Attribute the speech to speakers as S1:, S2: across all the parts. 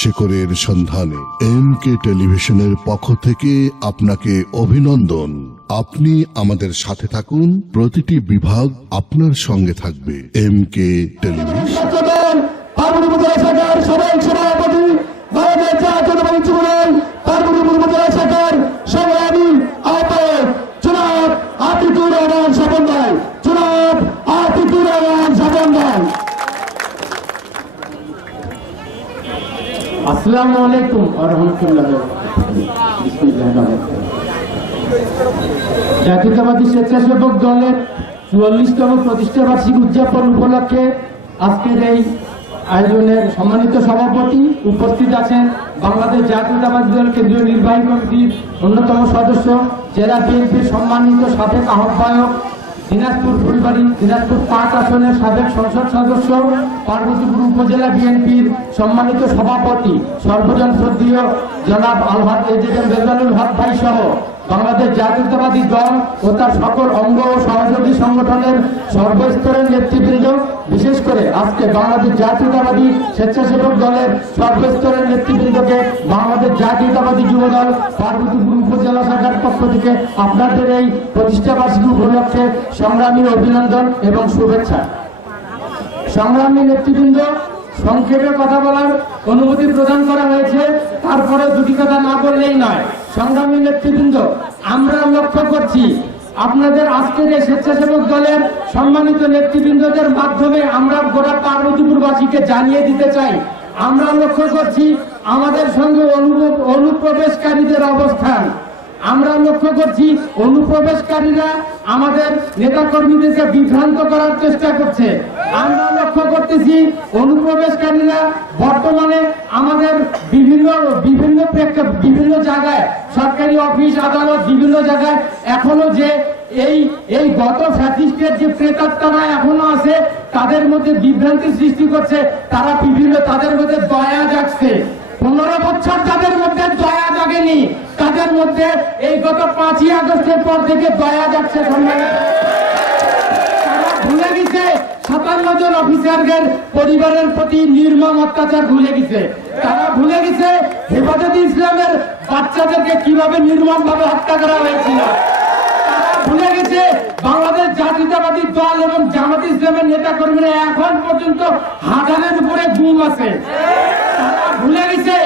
S1: শেকরের সন্ধানে M K টেলিভিশনের পক্ষ থেকে আপনাকে অভিনন্দন। আপনি আমাদের সাথে থাকুন, প্রতিটি বিভাগ আপনার সঙ্গে থাকবে। এম কে টেলিভিশন
S2: আসসালামু আলাইকুম জাতীয়তাবাদী স্বেচ্ছাসেবক দলের চুয়াল্লিশতম প্রতিষ্ঠা বার্ষিকী উদযাপন উপলক্ষে আজকের এই আয়োজনের সম্মানিত সভাপতি উপস্থিত আছেন বাংলাদেশ জাতীয়তাবাদী দল কেন্দ্রীয় নির্বাহী কমিটির অন্যতম সদস্য, জেলা বিএনপির সম্মানিত সাবেক আহ্বায়ক দিনাজপুর ফুলবাড়ি, দিনাজপুর পাঁচ আসনের সাবেক সংসদ সদস্য, পার্বতীপুর উপজেলা বিএনপির সম্মানিত সভাপতি, সর্বজন শ্রদ্ধীয় জনাব আলহাদ এজেডেম রেজানুল হক ভাই সহ বাংলাদেশ জাতীয়তাবাদী দল ও তার সকল অঙ্গ ও সহযোগী সংগঠনের সর্বস্তরের নেতৃবৃন্দ, বিশেষ করে আজকে বাংলাদেশ জাতীয়তাবাদী স্বেচ্ছাসেবক দলের সর্বস্তরের নেতৃবৃন্দকে বাংলাদেশ জাতীয়তাবাদী যুব দল পার্বতীপুর উপজেলা পক্ষ থেকে আপনাদের এই প্রতিষ্ঠা বার্ষিকী উপলক্ষে সংগ্রামী অভিনন্দন এবং শুভেচ্ছা। সংগ্রামী নেতৃবৃন্দ, সংক্ষেপে কথা বলার অনুমতি প্রদান করা হয়েছে। তারপরে দুটি কথা না বললেই নয়। সংগ্রামী নেতৃবৃন্দ, আমরা লক্ষ্য করছি আপনাদের আজকের এই স্বেচ্ছাসেবক দলের সম্মানিত নেতৃবৃন্দদের মাধ্যমে আমরা গোটা পার্বতীপুরবাসীকে জানিয়ে দিতে চাই। আমরা লক্ষ্য করছি আমাদের সঙ্গে অনু- অনুপ্রবেশকারীদের অবস্থান। আমরা লক্ষ্য করছি অনুপ্রবেশকারীরা আমাদের নেতাকর্মীদেরকে বিভ্রান্ত করার চেষ্টা করছে। আমরা লক্ষ্য করতেছি অনুপ্রবেশকারীরা বর্তমানে আমাদের বিভিন্ন বিভিন্ন বিভিন্ন জায়গায়, সরকারি অফিস, আদালত বিভিন্ন জায়গায় এখনও যে এই এই গত ফ্যাসিস্টের যে প্রেতাত্মারা এখনও আছে, তাদের মধ্যে বিভ্রান্তি সৃষ্টি করছে। তারা বিভিন্ন, তাদের মধ্যে দয়া জাগছে। পনেরো বছর তাদের মধ্যে জাগেনি তাদের মধ্যে এই গত পাঁচই আগস্টের পর থেকে দয়া যাচ্ছে ভুলে গেছে, সাতান্ন জন অফিসারদের পরিবারের প্রতি নির্মম অত্যাচার ভুলে গেছে। তারা ভুলে গেছে, হেফাজত ইসলামের বাচ্চাদেরকে কীভাবে নির্মম ভাবে হত্যা করা হয়েছিল। ভুলে গেছে, বাংলাদেশ জাতীয়তাবাদী দল এবং জামাত ইসলামের নেতা কর্মীরা এখন পর্যন্ত হাজারের উপরে গুম আছে। ভুলে গেছে।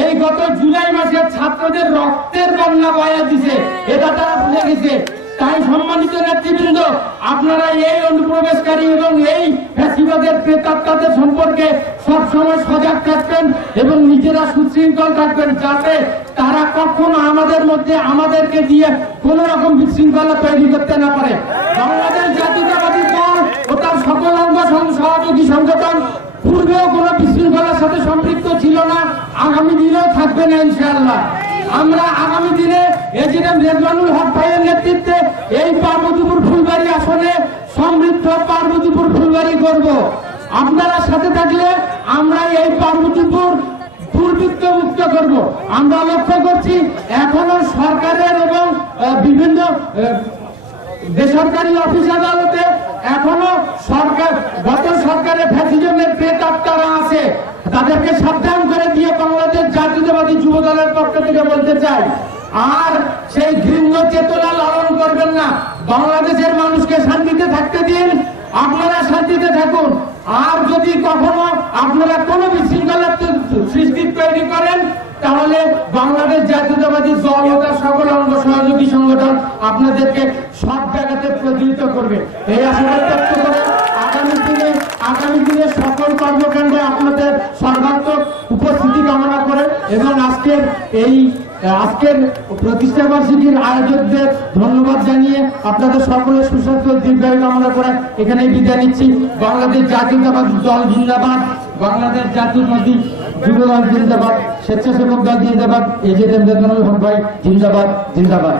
S2: এই গত জুলাই মাসে ছাত্রদের রক্তের বন্যা বয়া দিছে। এটা তারা ভুলে গেছে। তাই সম্মানিত নেতৃবৃন্দ আপনারা এই অনুপ্রবেশকারী এবং এই ফ্যাসিবাদের প্রেতাত্মাদের সম্পর্কে সবসময় সজাগ থাকবেন এবং নিজেরা সুশৃঙ্খল থাকবেন যাতে তারা কখনো আমাদের মধ্যে আমাদেরকে দিয়ে কোন রকম বিশৃঙ্খলা তৈরি করতে না পারে। বাংলাদেশ জাতীয়তাবাদী দল ও তার সকল অঙ্গ সহযোগী সংগঠন পূর্বেও কোনো বিশৃঙ্খলার সাথে সম্পৃক্ত না আগামী দিনেও থাকবে না ইনশাআল্লাহ। আমরা আগামী দিনে এজিএম রেজওয়ানুল হক ভাইয়ের নেতৃত্বে এই পার্বতীপুর ফুলবাড়ি আসনে সমৃদ্ধ পার্বতীপুর ফুলবাড়ি করব আপনারা সাথে থাকলে আমরা এই পার্বতীপুর দুর্বৃত্ত মুক্ত করব। আমরা লক্ষ্য করছি এখনও সরকারের এবং বিভিন্ন বেসরকারি অফিস আদালতে এখনও সরকার, গত সরকারের ফ্যাসিজমের প্রেতাত্মারা আছে। তাদেরকে সাবধান করে দিয়ে জাতীয়তাবাদী যুব দলের পক্ষ থেকে বলতে চাই, আর সেই ঘৃণ্য চেতনা লালন করবেন না। বাংলাদেশের মানুষকে শান্তিতে থাকতে দিন, আপনারা শান্তিতে থাকুন। আর যদি কখনো আপনারা কোনো বিশৃঙ্খলা সৃষ্টি তৈরি করেন, তাহলে বাংলাদেশ জাতীয়তাবাদী দল সকল অঙ্গ সহযোগী সংগঠন আপনাদেরকে সব জায়গাতে প্রতিহিত করবে। এই ব্যক্ত করে আগামী দিনে সকল কর্মকাণ্ডে আপনাদের সর্বাত্মক উপস্থিতি কামনা করে এবং আজকের এই, আজকের প্রতিষ্ঠা বার্ষিকীর আয়োজকদের ধন্যবাদ জানিয়ে আপনাদের সকলের সুস্বাস্থ্য দীর্ঘায়ু কামনা করে এখানেই বিদায় নিচ্ছি বাংলাদেশ জাতীয়তাবাদী দল জিন্দাবাদ, বাংলাদেশ জাতীয়তাবাদী যুব দল জিন্দাবাদ, স্বেচ্ছাসেবক দল জিন্দাবাদ এজেড এম হক ভাই জিন্দাবাদ জিন্দাবাদ।